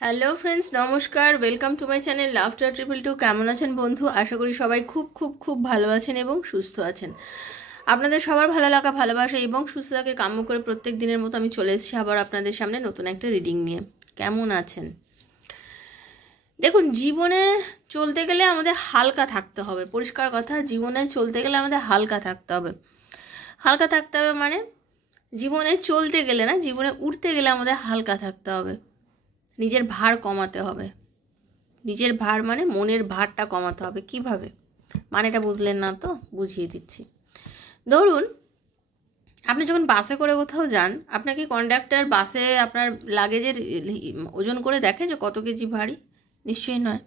Hello friends, নমস্কার। Welcome to my channel laughter triple two. কেমন আছেন বন্ধু? আশা করি সবাই খুব খুব খুব ভালো আছেন এবং সুস্থ আছেন। আপনাদের সবার ভালো লাগা, ভালোবাসা এবং সুস্থতাকে কাম্য করে প্রত্যেক দিনের মতো আমি চলে এসেছি আবার আপনাদের সামনে নতুন একটা রিডিং নিয়ে। কেমন আছেন? দেখুন, জীবনে চলতে গেলে আমাদের হালকা থাকতে হবে। পরিষ্কার কথা, জীবনে চলতে গেলে আমাদের হালকা থাকতে হবে। হালকা থাকতে হবে মানে জীবনে চলতে গেলে না, জীবনে উঠতে গেলে আমাদের হালকা থাকতে হবে। নিজের ভার কমাতে হবে। নিজের ভার মানে মনের ভারটা কমাতে হবে। কিভাবে? মানেটা বুঝলেন না তো? বুঝিয়ে দিচ্ছি। ধরুন, আপনি যখন বাসে করে কোথাও যান, আপনাকে কন্ডাক্টর বাসে আপনার লাগেজের ওজন করে দেখে যে কত কেজি ভারী? নিশ্চয়ই নয়।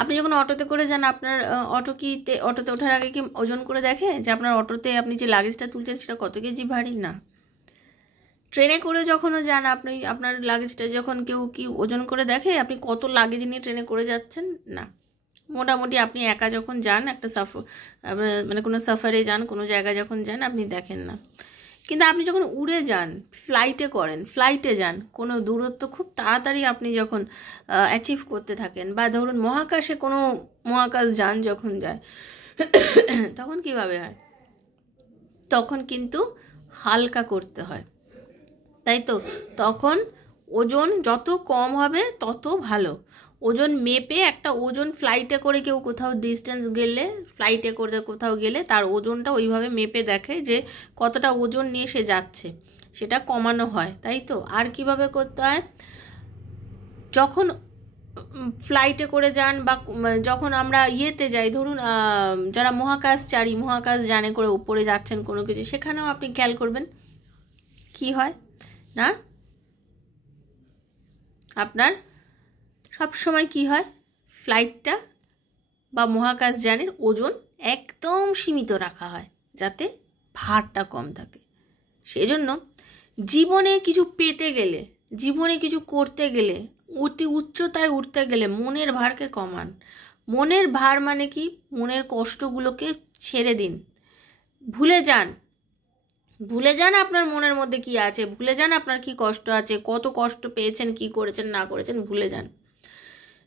আপনি যখন অটোতে করে যান, আপনার অটোতে ওঠার আগে কি ওজন করে দেখে যে আপনার অটোতে আপনি যে লাগেজটা তুলছেন সেটা কত কেজি ভারী? না। ট্রেনে করে যখনও যান, আপনি আপনার লাগেজটা যখন কেউ কি ওজন করে দেখে আপনি কত লাগেজ নিয়ে ট্রেনে করে যাচ্ছেন? না। মোটামুটি আপনি একা যখন যান, একটা মানে কোনো সাফারে যান, কোনো জায়গায় যখন যান, আপনি দেখেন না। কিন্তু আপনি যখন উড়ে যান, ফ্লাইটে যান, কোনো দূরত্ব খুব তাড়াতাড়ি আপনি যখন অ্যাচিভ করতে থাকেন, বা ধরুন মহাকাশে কোনো মহাকাশ যান যখন যায়, তখন কিভাবে হয়? তখন কিন্তু হালকা করতে হয়, তাই তো? তখন ওজন যত কম হবে তত ভালো। ওজন মেপে একটা ওজন, ফ্লাইটে করে কেউ কোথাও ডিস্টেন্স গেলে, ফ্লাইটে করে কোথাও গেলে তার ওজনটা ওইভাবে মেপে দেখে যে কতটা ওজন নিয়ে সে যাচ্ছে, সেটা কমানো হয়, তাই তো? আর কিভাবে করতে হয়? যখন ফ্লাইটে করে যান বা যখন আমরা ইয়েতে যাই, ধরুন যারা মহাকাশ যানে করে উপরে যাচ্ছেন কোনো কিছু, সেখানেও আপনি খেয়াল করবেন কি হয় না, আপনার সব সময় কি হয়, ফ্লাইটটা বা মহাকাশযানের ওজন একদম সীমিত রাখা হয় যাতে ভারটা কম থাকে। সেজন্য জীবনে কিছু পেতে গেলে, জীবনে কিছু করতে গেলে, অতি উচ্চতায় উঠতে গেলে মনের ভারকে কমান। মনের ভার মানে কি? মনের কষ্টগুলোকে ছেড়ে দিন, ভুলে যান। ভুলে যান আপনার মনের মধ্যে কি আছে, ভুলে যান আপনার কি কষ্ট আছে, কত কষ্ট পেয়েছেন, কি করেছেন না করেছেন, ভুলে যান।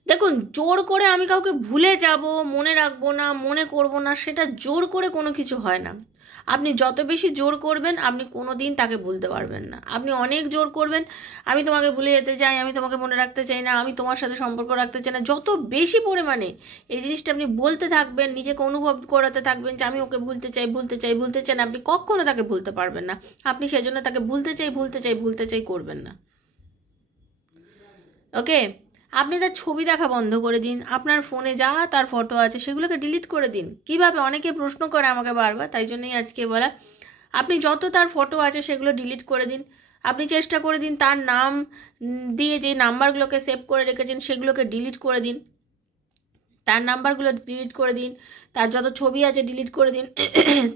দেখুন, জোর করে আমি কাউকে ভুলে যাব, মনে রাখবো না, মনে করব না, সেটা জোর করে কোনো কিছু হয় না। আপনি যত বেশি জোর করবেন, আপনি কোনো দিন তাকে ভুলতে পারবেন না। আপনি অনেক জোর করবেন, আমি তোমাকে ভুলে যেতে চাই, আমি তোমাকে মনে রাখতে চাই না, আমি তোমার সাথে সম্পর্ক রাখতে চাই না, যত বেশি পরিমাণে এই জিনিসটা আপনি বলতে থাকবেন, নিজেকে অনুভব করাতে থাকবেন যে আমি ওকে ভুলতে চাই, ভুলতে চাই, ভুলতে চাই না, আপনি কখনো তাকে ভুলতে পারবেন না। আপনি সেজন্য তাকে ভুলতে চাই, ভুলতে চাই, ভুলতে চাই করবেন না। ওকে? আপনি তার ছবি দেখা বন্ধ করে দিন। আপনার ফোনে যা তার ফটো আছে সেগুলোকে ডিলিট করে দিন। কিভাবে? অনেকে প্রশ্ন করে আমাকে বারবার, তাই জন্যই আজকে বলা। আপনি যত তার ফটো আছে সেগুলো ডিলিট করে দিন। আপনি চেষ্টা করে দিন তার নাম দিয়ে যে নাম্বারগুলোকে সেভ করে রেখেছেন সেগুলোকে ডিলিট করে দিন। তার নাম্বারগুলো ডিলিট করে দিন, তার যত ছবি আছে ডিলিট করে দিন।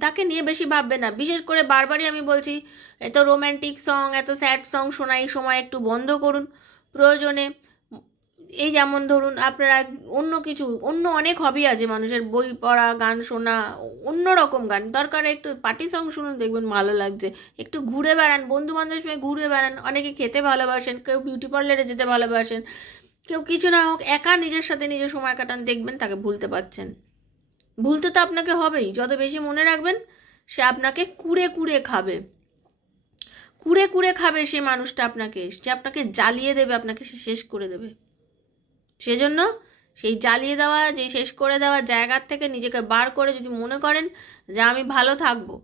তাকে নিয়ে বেশি ভাববেন না। বিশেষ করে বারবারই আমি বলছি, এত রোম্যান্টিক সং, এত স্যাড সং শোনা এই সময় একটু বন্ধ করুন প্রয়োজনে। এই যেমন ধরুন, আপনারা অন্য অনেক হবি আছে মানুষের, বই পড়া, গান শোনা, অন্য রকম গান দরকার, একটু পার্টি সং শুনুন, দেখবেন ভালো লাগছে। একটু ঘুরে বেড়ান, বন্ধু বান্ধবের সঙ্গে ঘুরে বেড়ান। অনেকে খেতে ভালোবাসেন, কেউ বিউটি পার্লারে যেতে ভালোবাসেন, কেউ কিছু না হোক একা নিজের সাথে নিজে সময় কাটান, দেখবেন তাকে ভুলতে পারছেন। ভুলতে তো আপনাকে হবেই। যত বেশি মনে রাখবেন, সে আপনাকে কুড়ে কুড়ে খাবে। কুড়ে কুড়ে খাবে সে মানুষটা আপনাকে, সে আপনাকে জ্বালিয়ে দেবে, আপনাকে সে শেষ করে দেবে। সেজন্য সেই জ্বালিয়ে দেওয়া, যে শেষ করে দেওয়ার জায়গার থেকে নিজেকে বার করে যদি মনে করেন যে আমি ভালো থাকবো,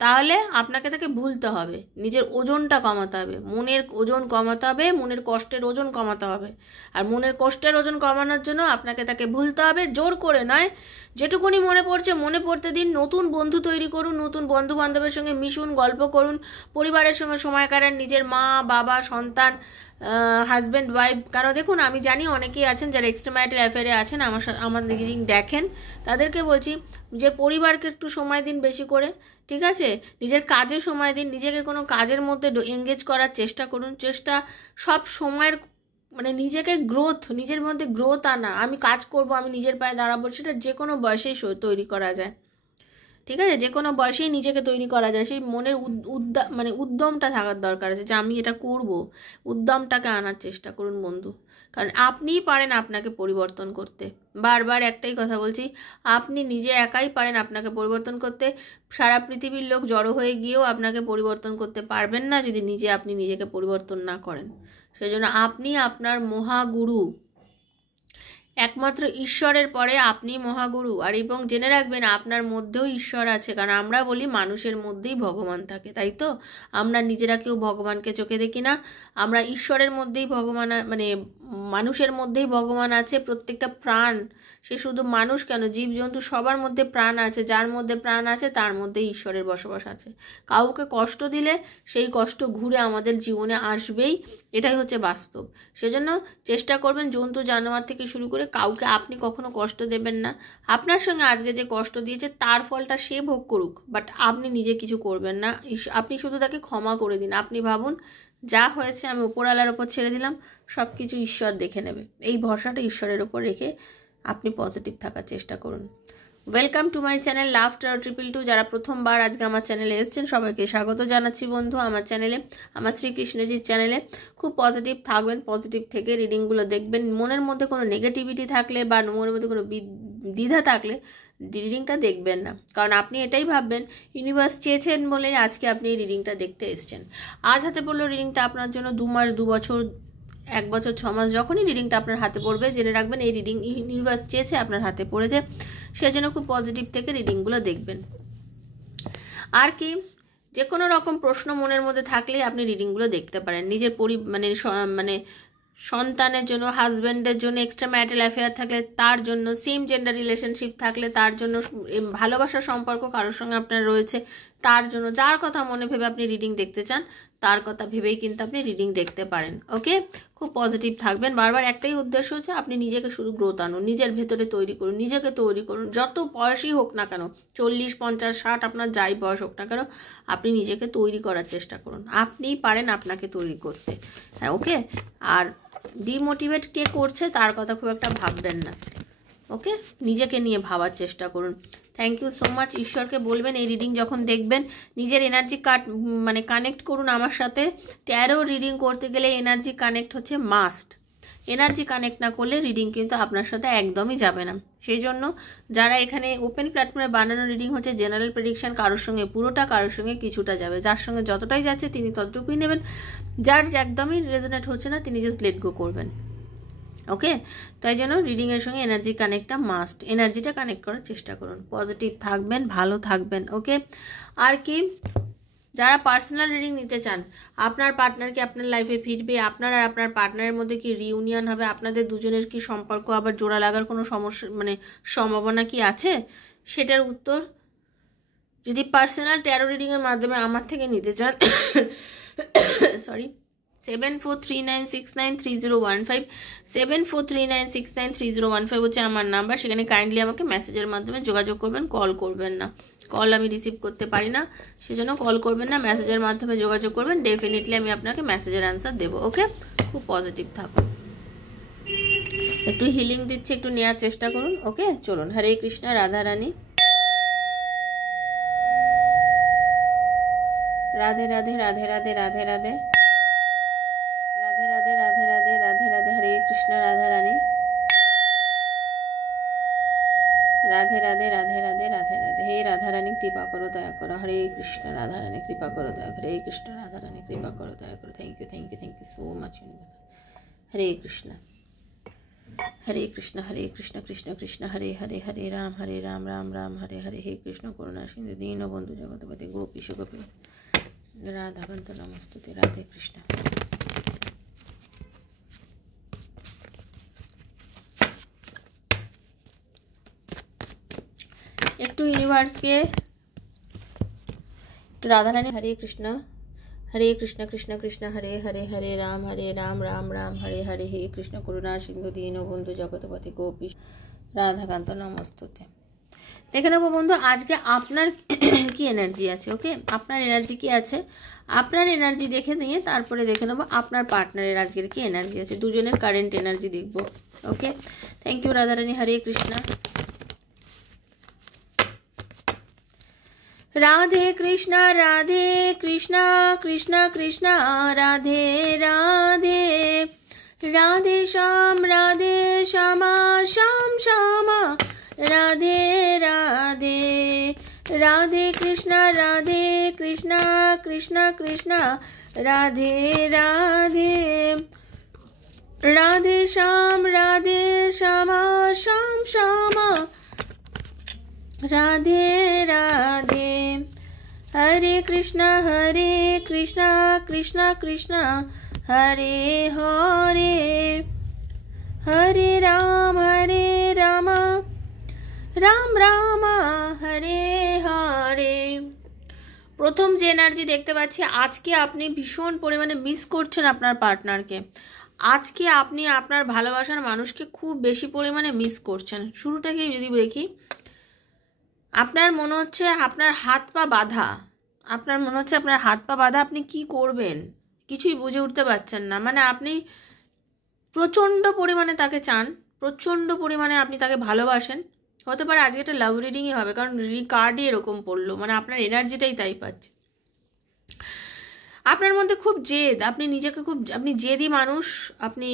তাহলে আপনাকে তাকে ভুলতে হবে। নিজের ওজনটা কমাতে হবে, মনের ওজন কমাতে হবে, মনের কষ্টের ওজন কমাতে হবে। আর মনের কষ্টের ওজন কমানোর জন্য আপনাকে তাকে ভুলতে হবে, জোর করে নয়। যেটুকুনি মনে পড়ছে মনে পড়তে দিন। নতুন বন্ধু তৈরি করুন, নতুন বন্ধু বান্ধবের সঙ্গে মিশুন, গল্প করুন, পরিবারের সঙ্গে সময় কাটান, নিজের মা বাবা, সন্তান, হাজব্যান্ড ওয়াইফ। কারণ দেখুন, আমি জানি অনেকেই আছেন যারা এক্সট্রা ম্যারিটাল অ্যাফেয়ারে আছেন, আমার রিডিং দেখেন, তাদেরকে বলছি নিজের পরিবারকে একটু সময় দিন বেশি করে, ঠিক আছে? নিজের কাজে সময় দিন, নিজেকে কোনো কাজের মধ্যে এঙ্গেজ করার চেষ্টা করুন। সব সময়ের মানে নিজেকে নিজের মধ্যে গ্রোথ আনা। আমি কাজ করব, আমি নিজের পায়ে দাঁড়াবো, সেটা যে কোনো বয়সেই তৈরি করা যায়, ঠিক আছে, যে কোনো বয়সেই নিজেকে তৈরি করা যায়, সেই মনের উদ্যমটা থাকার দরকার আছে যে আমি এটা করব। উদ্যমটাকে আনার চেষ্টা করুন বন্ধু, কারণ আপনিই পারেন আপনাকে পরিবর্তন করতে। বারবার একটাই কথা বলছি, আপনি নিজে একাই পারেন আপনাকে পরিবর্তন করতে। সারা পৃথিবীর লোক জড়ো হয়ে গিয়েও আপনাকে পরিবর্তন করতে পারবেন না যদি আপনি নিজেকে পরিবর্তন না করেন। সেজন্য আপনি আপনার মহাগুরু, একমাত্র ঈশ্বরের পরে আপনি মহাগুরু। আর এবং জেনে রাখবেন আপনার মধ্যেও ঈশ্বর আছে, কারণ আমরা বলি মানুষের মধ্যেই ভগবান থাকে, তাই তো? আমরা নিজেরা কেউ ভগবানকে চোখে দেখি না, আমরা ঈশ্বরের মধ্যেই ভগবান, মানুষের মধ্যেই ভগবান আছে। প্রত্যেকটা প্রাণ, সে শুধু মানুষ কেন, জীবজন্তু সবার মধ্যে প্রাণ আছে। যার মধ্যে প্রাণ আছে তার মধ্যেই ঈশ্বরের বসবাস আছে। কাউকে কষ্ট দিলে সেই কষ্ট ঘুরে আমাদের জীবনে আসবেই, এটাই হচ্ছে বাস্তব। সেজন্য চেষ্টা করবেন জন্তু জানোয়ার থেকে শুরু করে কাউকে আপনি কখনো কষ্ট দেবেন না। আপনার সঙ্গে আজকে যে কষ্ট দিয়েছে তার ফলটা সে ভোগ করুক, বাট আপনি নিজে কিছু করবেন না। আপনি শুধু তাকে ক্ষমা করে দিন। আপনি ভাবুন যা হয়েছে আমি উপরওয়ালার ওপর ছেড়ে দিলাম, সব কিছু ঈশ্বর দেখে নেবে। এই ভরসাটা ঈশ্বরের ওপর রেখে আপনি পজিটিভ থাকার চেষ্টা করুন। Welcome to my channel laughter 222। যারা প্রথমবার আজকে আমার চ্যানেলে এসেছেন সবাইকে স্বাগত জানাচ্ছি বন্ধু আমার চ্যানেলে, আমার শ্রীকৃষ্ণজির চ্যানেলে। খুব পজিটিভ থাকবেন, পজিটিভ থেকে রিডিংগুলো দেখবেন। মনের মধ্যে কোনো নেগেটিভিটি থাকলে বা মনের মধ্যে কোনো দ্বিধা থাকলে রিডিংটা দেখবেন না, কারণ আপনি এটাই ভাববেন ইউনিভার্স চেয়েছেন বলেই আজকে আপনি এই রিডিংটা দেখতে এসেছেন। আজ হাতে পড়লো রিডিংটা আপনার জন্য 2 মাস, 2 বছর, 1 বছর, 6 মাস, যখনই রিডিংটা আপনার হাতে পড়বে জেনে রাখবেন এই রিডিং ইউনিভার্স চেয়েছে আপনার হাতে পড়েছে। সেজন্য খুব পজিটিভ থেকে রিডিংগুলো দেখবেন। আর কি, যে কোনো রকম প্রশ্ন মনের মধ্যে থাকলে আপনি রিডিংগুলো দেখতে পারেন। নিজের মানে সন্তানের জন্য, হাজব্যান্ডের জন্য, এক্সট্রা ম্যারিটাল অ্যাফেয়ার থাকলে তার জন্য, সেম জেন্ডার রিলেশনশিপ থাকলে তার জন্য, ভালোবাসার সম্পর্ক কারোর সঙ্গে আপনার রয়েছে তার জন্য, যার কথা মনে ভেবে আপনি রিডিং দেখতে চান তার কথা ভেবেই কিন্তু আপনি রিডিং দেখতে পারেন। ওকে, খুব পজিটিভ থাকবেন। বারবার একটাই উদ্দেশ্য হচ্ছে আপনি নিজেকে শুধু গ্রোথ আনুন, নিজের ভেতরে তৈরি করুন, নিজেকে তৈরি করুন। যত বয়সই হোক না কেন, 40, 50, 60, আপনার যাই বয়স হোক না কেন, আপনি নিজেকে তৈরি করার চেষ্টা করুন। আপনিই পারেন আপনাকে তৈরি করতে। হ্যাঁ, ওকে। আর ডিমোটিভেট কে করছে তার কথা খুব একটা ভাববেন না। ওকে, নিজেকে নিয়ে ভাবার চেষ্টা করুন। Thank you so much. ঈশ্বরকে বলবেন এই রিডিং যখন দেখবেন নিজের এনার্জি কানেক্ট করুন আমার সাথে। ট্যারো রিডিং করতে গেলে এনার্জি কানেক্ট হচ্ছে মাস্ট। এনার্জি কানেক্ট না করলে রিডিং কিন্তু আপনার সাথে একদমই যাবে না। সেই জন্য যারা এখানে ওপেন প্ল্যাটফর্মে বানানো রিডিং হচ্ছে জেনারেল প্রেডিকশন, কারোর সঙ্গে পুরোটা, কারোর সঙ্গে কিছুটা যাবে। যার সঙ্গে যতটাই যাচ্ছে তিনি ততটুকুই নেবেন, যার একদমই রেজোনেট হচ্ছে না তিনি জাস্ট লেট গো করবেন। ওকে, তাই জন্য রিডিংয়ের সঙ্গে এনার্জি কানেক্টটা মাস্ট। এনার্জিটা কানেক্ট করার চেষ্টা করুন, পজিটিভ থাকবেন, ভালো থাকবেন। ওকে, আর কি, যারা পার্সোনাল রিডিং নিতে চান, আপনার পার্টনার কি আপনার লাইফে ফিরবে, আপনার আর আপনার পার্টনারের মধ্যে কি রিউনিয়ন হবে, আপনাদের দুজনের কি সম্পর্ক আবার জোড়া লাগার কোনো সমস্যা সম্ভাবনা কি আছে, সেটার উত্তর যদি পার্সোনাল ট্যারো রিডিংয়ের মাধ্যমে আমার থেকে নিতে চান, সরি, 7439693015, 7439693015 হচ্ছে আমার নাম্বার। সেখানে কাইন্ডলি আমাকে মেসেজের মাধ্যমে যোগাযোগ করবেন, কল করবেন না। কল আমি রিসিভ করতে পারি না, সেজন্য কল করবেন না, মেসেজের মাধ্যমে যোগাযোগ করবেন। ডেফিনেটলি আমি আপনাকে মেসেজের অ্যান্সার দেবো। ওকে, খুব পজিটিভ থাকুন। একটু হিলিং দিচ্ছে, একটু নেওয়ার চেষ্টা করুন। ওকে, চলুন। হরে কৃষ্ণ, রাধা রানী, রাধে রাধে, রাধে রাধে, রাধে রাধে, রাধে রাধে, রাধে রাধে, রাধে রাধে। হরে কৃষ্ণ, রাধা রানী, রাধে রাধে, রাধে রাধে, রাধে রাধে। হে রাধা রানী কৃপা করো, দয়া করো। হরে কৃষ্ণ, রাধা রানী কৃপা করো, দয়া করো। হরে কৃষ্ণ, রাধা রানী কৃপা করো, দয়া করো। Thank you, thank you, thank you so much. Hare Krishna, Hare Krishna, Hare Krishna, Krishna Krishna Hare Hare, Hare Ram, Ram Ram Hare Hare. হে কৃষ্ণ করুণা সিন্ধু দীনবন্ধু জগৎপতি গোপীশ গোপী রাধাকান্ত নমস্তুতে। রাধে কৃষ্ণ। একটু ইউনিভার্সকে রাধারানী। হরে কৃষ্ণ, হরে কৃষ্ণ, কৃষ্ণ কৃষ্ণ হরে হরে, হরে রাম, রাম রাম হরে হরে। হে কৃষ্ণ করুণা সিন্ধু দীনবন্ধু জগৎপতি গোপীশ রাধাকান্ত নমস্তুতে। দেখে নেবো বন্ধু আজকে আপনার কি এনার্জি আছে। ওকে, আপনার এনার্জি কি আছে, আপনার এনার্জি দেখে নিয়ে তারপরে দেখে নেবো আপনার পার্টনারের আজকের কি এনার্জি আছে। দুজনের কারেন্ট এনার্জি দেখবো। ওকে, থ্যাংক ইউ রাধারানী। হরে কৃষ্ণ, রাধে কৃষ্ণ কৃষ্ণ কৃষ্ণ রাধে রাধে, রাধে শ্যামা শ্যাম শ্যামা রাধে রাধে, রাধে কৃষ্ণ কৃষ্ণ কৃষ্ণ রাধে রাধে, রাধে শ্যামা শ্যাম শ্যামা রাধে রাধে, হরে কৃষ্ণ কৃষ্ণ কৃষ্ণ হরে হরে, হরে রাম রাম রাম হরে হরে। প্রথম যে এনার্জি দেখতে পাচ্ছি, আজকে আপনি ভীষণ পরিমাণে মিস করছেন আপনার পার্টনারকে। আজকে আপনি আপনার ভালোবাসার মানুষকে খুব বেশি পরিমাণে মিস করছেন। শুরু থেকেই যদি দেখি, আপনার মনে হচ্ছে আপনার হাত পা বাঁধা, আপনি কি করবেন কিছুই বুঝে উঠতে পারছেন না। মানে আপনি প্রচণ্ড পরিমাণে তাকে চান, প্রচণ্ড পরিমাণে আপনি তাকে ভালোবাসেন। হতে পারে আজকে একটা লাভ রিডিংই হবে, কারণ কার্ডই এরকম পড়লো, মানে আপনার এনার্জিটাই তাই পাচ্ছে। আপনার মধ্যে খুব জেদ, আপনি জেদি মানুষ। আপনি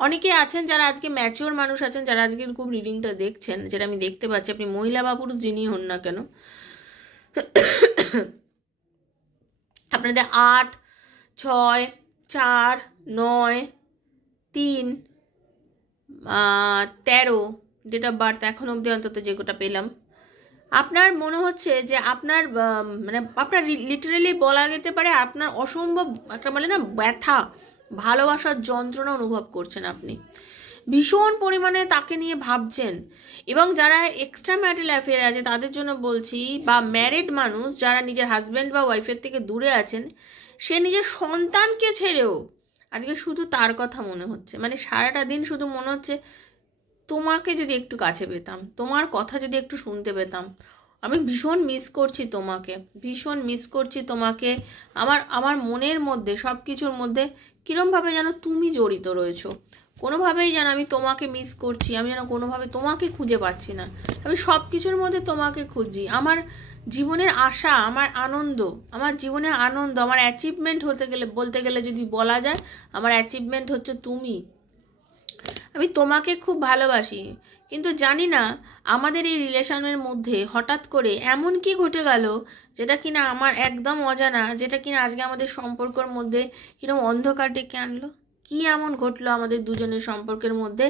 অনেকে আছেন যারা আজকে ম্যাচিওর মানুষ আছেন, যারা আজকে খুব রিডিংটা দেখছেন, যেটা আমি দেখতে পাচ্ছি। আপনি মহিলা বা পুরুষ যিনি হন না কেন, আপনাদের 8, 6, 4, 9, 3, 13 ডেট অফ বার্থ এখন অবধি অন্তত যে কোটা পেলাম, আপনার মনে হচ্ছে যে আপনার মানে আপনার লিটারেলি বলা যেতে পারে আপনার অসম্ভব একটা বলে না ব্যথা, ভালোবাসার যন্ত্রণা অনুভব করছেন। আপনি ভীষণ পরিমাণে তাকে নিয়ে ভাবছেন। এবং যারা এক্সট্রা ম্যারিটাল অ্যাফেয়ারে আছে তাদের জন্য বলছি, বা ম্যারিড মানুষ যারা নিজের হাজব্যান্ড বা ওয়াইফের থেকে দূরে আছেন, সে নিজের সন্তানকে ছেড়েও আজকে শুধু তার কথা মনে হচ্ছে। মানে সারাটা দিন শুধু মনে হচ্ছে তোমাকে যদি একটু কাছে পেতাম, তোমার কথা যদি একটু শুনতে পেতাম, আমি ভীষণ মিস করছি তোমাকে, ভীষণ মিস করছি তোমাকে। আমার মনের মধ্যে সব কিছুর মধ্যে কীরমভাবে যেন তুমি জড়িত রয়েছো, কোনোভাবেই যেন আমি তোমাকে মিস করছি, আমি যেন কোনোভাবে তোমাকে খুঁজে পাচ্ছি না। আমি সব কিছুর মধ্যে তোমাকে খুঁজি। আমার জীবনের আশা, আমার আনন্দ, আমার অ্যাচিভমেন্ট বলতে গেলে যদি বলা যায়, আমার অ্যাচিভমেন্ট হচ্ছে তুমি। আমি তোমাকে খুব ভালোবাসি, কিন্তু জানি না আমাদের এই রিলেশনের মধ্যে হঠাৎ করে এমন কি ঘটে গেল যেটা কিনা আমার একদম অজানা, যেটা কিনা আজকে আমাদের সম্পর্কের মধ্যে এরকম অন্ধকার ডেকে আনলো। কি এমন ঘটলো আমাদের দুজনের সম্পর্কের মধ্যে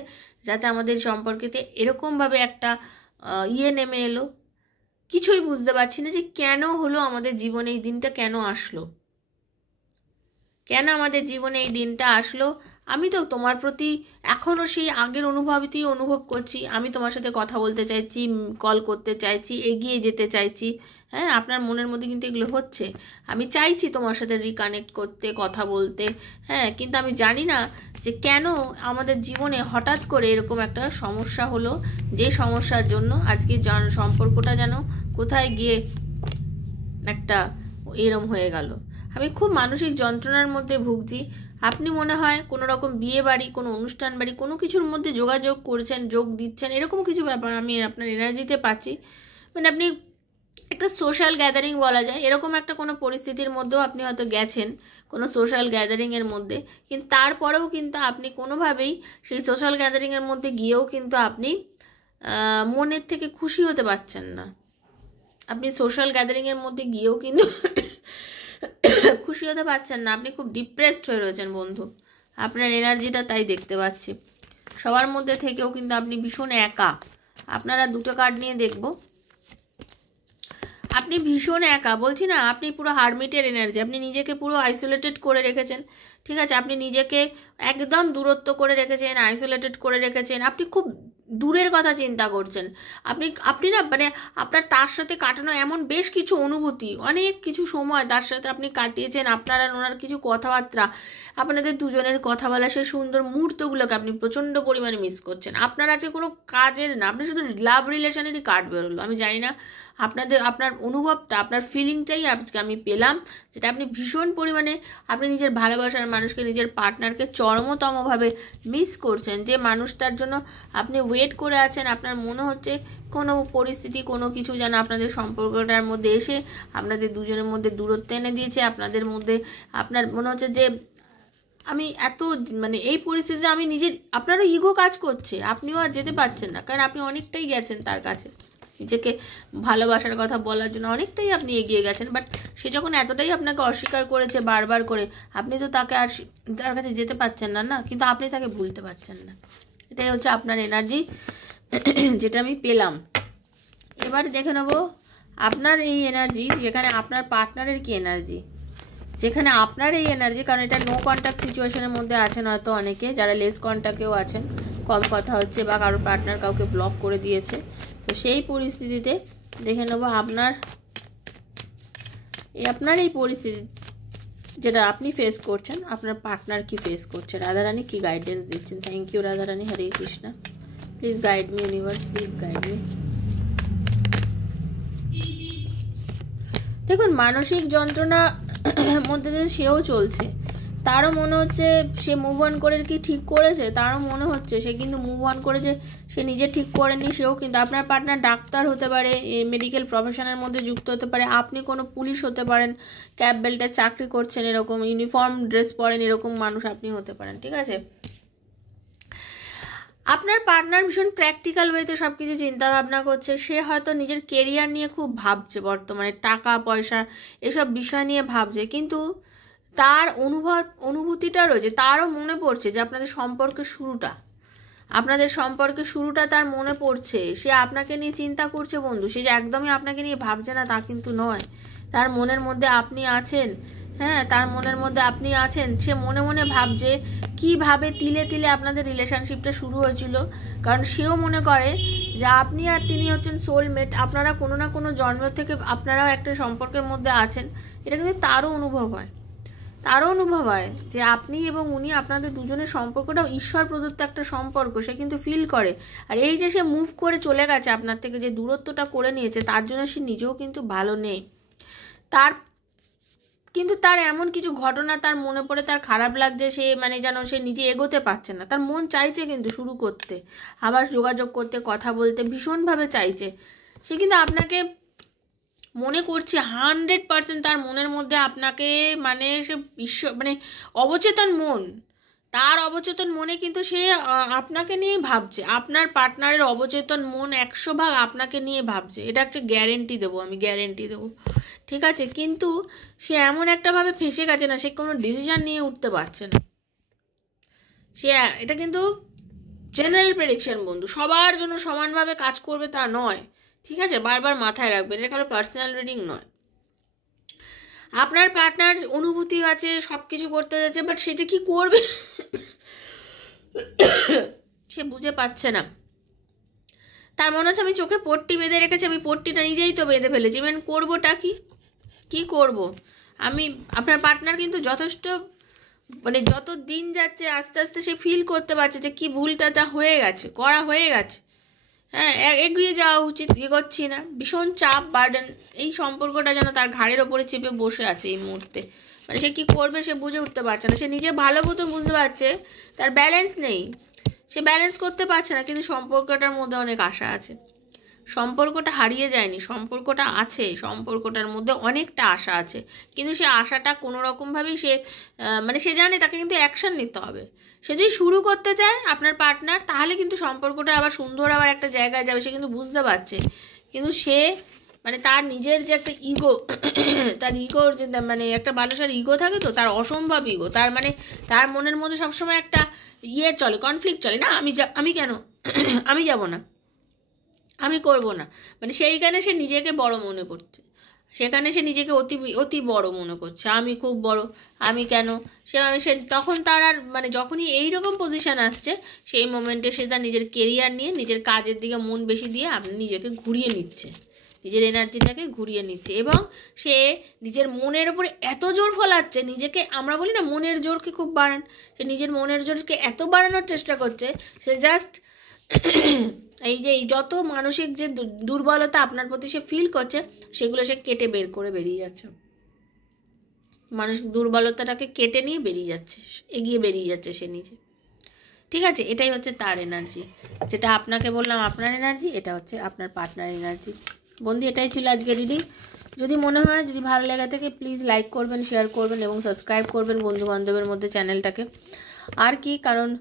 যাতে আমাদের সম্পর্কেতে এরকমভাবে একটা নেমে এলো? কিছুই বুঝতে পারছি না যে কেন হলো আমাদের জীবনে এই দিনটা, কেন আসলো, কেন আমাদের জীবনে এই দিনটা আসলো। আমি তো তোমার প্রতি এখনও সেই আগের অনুভূতিই অনুভব করছি। আমি তোমার সাথে কথা বলতে চাইছি, কল করতে চাইছি, এগিয়ে যেতে চাইছি। হ্যাঁ, আপনার মনের মধ্যে কিন্তু এগুলো হচ্ছে। আমি চাইছি তোমার সাথে রিকানেক্ট করতে, কথা বলতে। হ্যাঁ, কিন্তু আমি জানি না যে কেন আমাদের জীবনে হঠাৎ করে এরকম একটা সমস্যা হলো, যে সমস্যার জন্য আজকে সম্পর্কটা যেন কোথায় গিয়ে একটা এরম হয়ে গেল। আমি খুব মানসিক যন্ত্রণার মধ্যে ভুগছি। আপনি মনে হয় কোনো রকম বিয়ে বাড়ি, কোনো অনুষ্ঠান বাড়ি, কোনো কিছুর মধ্যে যোগাযোগ করছেন, যোগ দিচ্ছেন, এরকম কিছু ব্যাপার আমি আপনার এনার্জিতে পাচ্ছি। মানে আপনি একটা সোশ্যাল গ্যাদারিং বলা যায়, এরকম একটা কোনো পরিস্থিতির মধ্যেও আপনি হয়তো গেছেন, কোনো সোশ্যাল গ্যাদারিংয়ের মধ্যে, কিন্তু তারপরেও কিন্তু আপনি কোনোভাবেই সেই সোশ্যাল গ্যাদারিংয়ের মধ্যে গিয়েও কিন্তু আপনি মনের থেকে খুশি হতে পারছেন না। আপনি সোশ্যাল গ্যাদারিংয়ের মধ্যে গিয়েও কিন্তু খুশি হতে পারছেন না। আপনি খুব ডিপ্রেসড হয়ে রয়েছেন বন্ধু, আপনার এনার্জিটা তাই দেখতে পাচ্ছি। সবার মধ্যে থেকেও কিন্তু আপনি ভীষণ একা। আপনারা দুটো কার্ড নিয়ে দেখব। আপনি ভীষণ একা, বলছি না, আপনি পুরো হারমিটের এনার্জি। আপনি নিজেকে পুরো আইসোলেটেড করে রেখেছেন, ঠিক আছে? আপনি নিজেকে একদম দূরত্ব করে রেখেছেন, আইসোলেটেড করে রেখেছেন। আপনি খুব দূরের কথা চিন্তা করছেন। আপনি না, মানে আপনার তার সাথে কাটানো এমন বেশ কিছু অনুভূতি, অনেক কিছু সময় তার সাথে আপনি কাটিয়েছেন, আপনার আর ওনার কিছু কথাবার্তা, আপনাদের দুজনের কথা বলা, সেই সুন্দর মুহূর্তগুলোকে আপনি প্রচণ্ড পরিমাণে মিস করছেন। আপনার আজকে কোনো কাজের না, আপনি শুধু লাভ রিলেশনেরই কার্ড বেরোলো। আমি জানি না আপনার অনুভবটা, আপনার ফিলিংটাই আজকে আমি পেলাম, যেটা আপনি ভীষণ পরিমাণে আপনি নিজের ভালোবাসার মানুষকে, নিজের পার্টনারকে চরমতমভাবে মিস করছেন, যে মানুষটার জন্য আপনি ওয়েট করে আছেন। আপনার মনে হচ্ছে কোনো পরিস্থিতি, কোনো কিছু যেন আপনাদের সম্পর্কটার মধ্যে এসে আপনাদের দুজনের মধ্যে দূরত্ব এনে দিয়েছে। আপনাদের মধ্যে আপনার মনে হচ্ছে যে আমি এত মানে এই পরিস্থিতিতে আমি নিজের, আপনারও ইগো কাজ করছে, আপনিও আর যেতে পারছেন না, কারণ আপনি অনেকটাই গেছেন তার কাছে, নিজেকে ভালোবাসার কথা বলার জন্য অনেকটাই আপনি এগিয়ে গেছেন। বাট সে যখন এতটাই আপনাকে অস্বীকার করেছে বারবার করে, আপনি তো তাকে আর তার কাছে যেতে পারছেন না, না, কিন্তু আপনি তাকে ভুলতে পারছেন না। এটাই হচ্ছে আপনার এনার্জি, যেটা আমি পেলাম। এবার দেখে নেবো আপনার এই এনার্জি, যেখানে আপনার পার্টনারের কি এনার্জি, যেখানে আপনার এই এনার্জি, কারণ এটা নো কন্ট্যাক্ট সিচুয়েশনের মধ্যে আছেন হয়তো অনেকে, যারা লেস কন্ট্যাক্টেও আছেন, কম কথা হচ্ছে বা কারোর পার্টনার কাউকে ব্লক করে দিয়েছে। তো সেই পরিস্থিতিতে দেখে নেবো আপনার এই পরিস্থিতি যেটা আপনি ফেস করছেন, আপনার পার্টনার কি ফেস করছে, রাধারানী কি গাইডেন্স দিচ্ছেন। Thank you Radharani, Hare Krishna. Please guide me universe, please guide me. দেখুন, মানসিক যন্ত্রণা মধ্যে দিয়ে সেও চলছে, তারও মনে হচ্ছে সে মুভ অন করে কি ঠিক করেছে, তারও মনে হচ্ছে সে কিন্তু মুভ অন করেছে, সে নিজে ঠিক করেনি। সেও কিন্তু, আপনার পার্টনার ডাক্তার হতে পারে, মেডিকেল প্রফেশনের মধ্যে যুক্ত হতে পারে, আপনি কোনো পুলিশ হতে পারেন, ক্যাব বেল্টে চাকরি করছেন, এরকম ইউনিফর্ম ড্রেস পরেন, এরকম মানুষ আপনি হতে পারেন, ঠিক আছে। আপনার পার্টনার ভীষণ প্র্যাকটিক্যাল ওয়েতে সব কিছু চিন্তাভাবনা করছে। সে হয়তো নিজের কেরিয়ার নিয়ে খুব ভাবছে, বর্তমানে টাকা পয়সা এসব বিষয় নিয়ে ভাবছে, কিন্তু তার অনুভূতিটা রয়েছে, তারও মনে পড়ছে যে আপনাদের সম্পর্কের শুরুটা তার মনে পড়ছে। সে আপনাকে নিয়ে চিন্তা করছে বন্ধু, সে যে একদমই আপনাকে নিয়ে ভাবছে না তা কিন্তু নয়, তার মনের মধ্যে আপনি আছেন। হ্যাঁ, তার মনের মধ্যে আপনি আছেন, সে মনে মনে ভাবছে কিভাবে তিলে তিলে আপনাদের রিলেশনশিপটা শুরু হয়েছিল, কারণ সেও মনে করে যে আপনি আর তিনি হচ্ছেন সোলমেট, আপনারা কোনো না কোনো জন্ম থেকে আপনারাও একটা সম্পর্কের মধ্যে আছেন। এটা কিন্তু তারও অনুভব হয় যে আপনি এবং উনি, আপনাদের দুজনের সম্পর্কটাও ঈশ্বর প্রদত্ত একটা সম্পর্ক, সে কিন্তু ফিল করে। আর এই যে সে মুভ করে চলে গেছে আপনার থেকে, যে দূরত্বটা করে নিয়েছে, তার জন্য সে নিজেও কিন্তু ভালো নেই। কিন্তু তার এমন কিছু ঘটনা তার মনে পড়ে, তার খারাপ লাগছে, সে মানে যেন সে নিজে এগোতে পারছে না। তার মন চাইছে কিন্তু শুরু করতে, আবার যোগাযোগ করতে, কথা বলতে ভীষণভাবে চাইছে। সে কিন্তু আপনাকে মনে করছে 100%, তার মনের মধ্যে আপনাকে, মানে সে মানে তার অবচেতন মনে কিন্তু সে আপনাকে নিয়ে ভাবছে। আপনার পার্টনারের অবচেতন মন 100 ভাগ আপনাকে নিয়ে ভাবছে, এটা একটা গ্যারেন্টি দেবো, ঠিক আছে। কিন্তু সে এমন একটাভাবে ফেঁসে গেছে না, সে কোনো ডিসিশন নিয়ে উঠতে পারছে না। এটা কিন্তু জেনারেল প্রেডিকশন বন্ধু, সবার জন্য সমানভাবে কাজ করবে তা নয়, ঠিক আছে, বারবার মাথায় রাখবেন, এটা কারো পার্সোনাল রিডিং নয়। আপনার পার্টনার অনুভূতি আছে, সব কিছু করতে যাচ্ছে, বাট সে যে কি করবে সে বুঝে পাচ্ছে না। তার মনে হচ্ছে আমি চোখে পট্টি বেঁধে রেখেছি, আমি পট্টিটা নিজেই তো বেঁধে ফেলেছি, মানে করবোটা কি করব আমি। আপনার পার্টনার কিন্তু যথেষ্ট, মানে যত দিন যাচ্ছে আস্তে আস্তে সে ফিল করতে পারছে যে কি ভুলটা করা হয়ে গেছে। হ্যাঁ, এগিয়ে যাওয়া উচিত, এগোচ্ছি না, ভীষণ চাপ, বার্ডেন, এই সম্পর্কটা যেন তার ঘাড়ের ওপরে চেপে বসে আছে এই মুহূর্তে। মানে সে কি করবে সে বুঝে উঠতে পারছে না। সে নিজে ভালো মতো বুঝতে পারছে তার ব্যালেন্স নেই, সে ব্যালেন্স করতে পারছে না, কিন্তু সম্পর্কটার মধ্যে অনেক আশা আছে। সম্পর্কটা হারিয়ে যায়নি, সম্পর্কটা আছে, সম্পর্কটার মধ্যে অনেকটা আশা আছে, কিন্তু সে আশাটা কোনো রকমভাবেই মানে সে জানে তাকে কিন্তু অ্যাকশন নিতে হবে। সে যদি শুরু করতে চায় আপনার পার্টনার, তাহলে কিন্তু সম্পর্কটা আবার সুন্দর আবার একটা জায়গায় যাবে, সে কিন্তু বুঝতে পারছে। কিন্তু সে মানে তার নিজের যে একটা ইগো, তার ইগোর যে মানে একটা মানুষের ইগো থাকে, তো তার অসম্ভব ইগো, তার মানে তার মনের মধ্যে সবসময় একটা চলে, কনফ্লিক্ট চলে, না আমি কেন আমি যাব না, আমি করব না, মানে সেইখানে সে নিজেকে বড় মনে করছে, সেখানে সে নিজেকে অতি বড় মনে করছে, আমি খুব বড়, আমি কেন, সে তখন তার আর মানে যখনই এইরকম পজিশন আসছে, সেই মোমেন্টে সে তার নিজের কেরিয়ার নিয়ে, নিজের কাজের দিকে মন বেশি দিয়ে আপনি নিজেকে ঘুরিয়ে নিচ্ছে, নিজের এনার্জিটাকে ঘুরিয়ে নিচ্ছে, এবং সে নিজের মনের উপরে এত জোর ফলাচ্ছে নিজেকে। আমরা বলি না মনের জোরকে খুব বাড়ান, সে নিজের মনের জোরকে এত বাড়ানোর চেষ্টা করছে, সে জাস্ট এই যত মানসিক যে দুর্বলতা আপনার প্রতি সে ফিল করছে, সেগুলো সে কেটে বের করে বেরিয়ে যাচ্ছে, মানসিক দুর্বলতাটাকে কেটে নিয়ে এগিয়ে বেরিয়ে যাচ্ছে সে নিজে। ঠিক আছে, এটাই হচ্ছে তার এনার্জি। যেটা আপনাকে বললাম আপনার এনার্জি, এটা হচ্ছে আপনার পার্টনার এনার্জি। বন্ধু, এটাই ছিল আজকে রিডিং। যদি মনে হয়, যদি ভালো লেগে থাকে, প্লিজ লাইক করবেন, শেয়ার করবেন এবং সাবস্ক্রাইব করবেন বন্ধু বান্ধবের মধ্যে চ্যানেলটাকে। আর কি, কারণ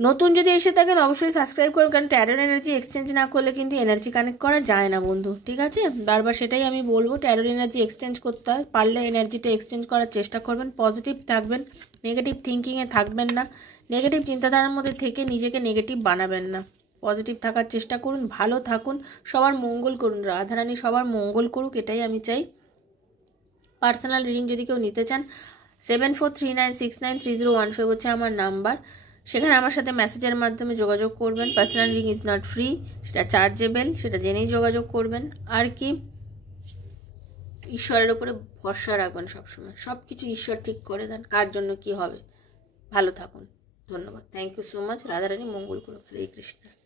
নতুন যদি এসে থাকেন অবশ্যই সাবস্ক্রাইব করবেন, কারণ ট্যারোর এনার্জি এক্সচেঞ্জ না করলে কিন্তু এনার্জি কানেক্ট করা যায় না বন্ধু। ঠিক আছে, বারবার সেটাই আমি বলবো, ট্যারোর এনার্জি এক্সচেঞ্জ করতে হয়, পারলে এনার্জিটা এক্সচেঞ্জ করার চেষ্টা করবেন। পজিটিভ থাকবেন, নেগেটিভ থিঙ্কিংয়ে থাকবেন না, নেগেটিভ চিন্তাধারার মধ্যে থেকে নিজেকে নেগেটিভ বানাবেন না। পজিটিভ থাকার চেষ্টা করুন, ভালো থাকুন, সবার মঙ্গল করুন, রাধারানী সবার মঙ্গল করুক, এটাই আমি চাই। পার্সোনাল রিডিং যদি কেউ নিতে চান 7439693015 হচ্ছে আমার নাম্বার। সেখানে আমার সাথে মেসেজের মাধ্যমে যোগাযোগ করবেন। Personal reading is not free, সেটা চার্জেবল, সেটা জেনেই যোগাযোগ করবেন। আর কি, ঈশ্বরের উপরে ভরসা রাখবেন সবসময়, সব কিছু ঈশ্বর ঠিক করে দেন, কার জন্য কি হবে। ভালো থাকুন, ধন্যবাদ, thank you so much. Radharani মঙ্গল করুক। হরে কৃষ্ণ।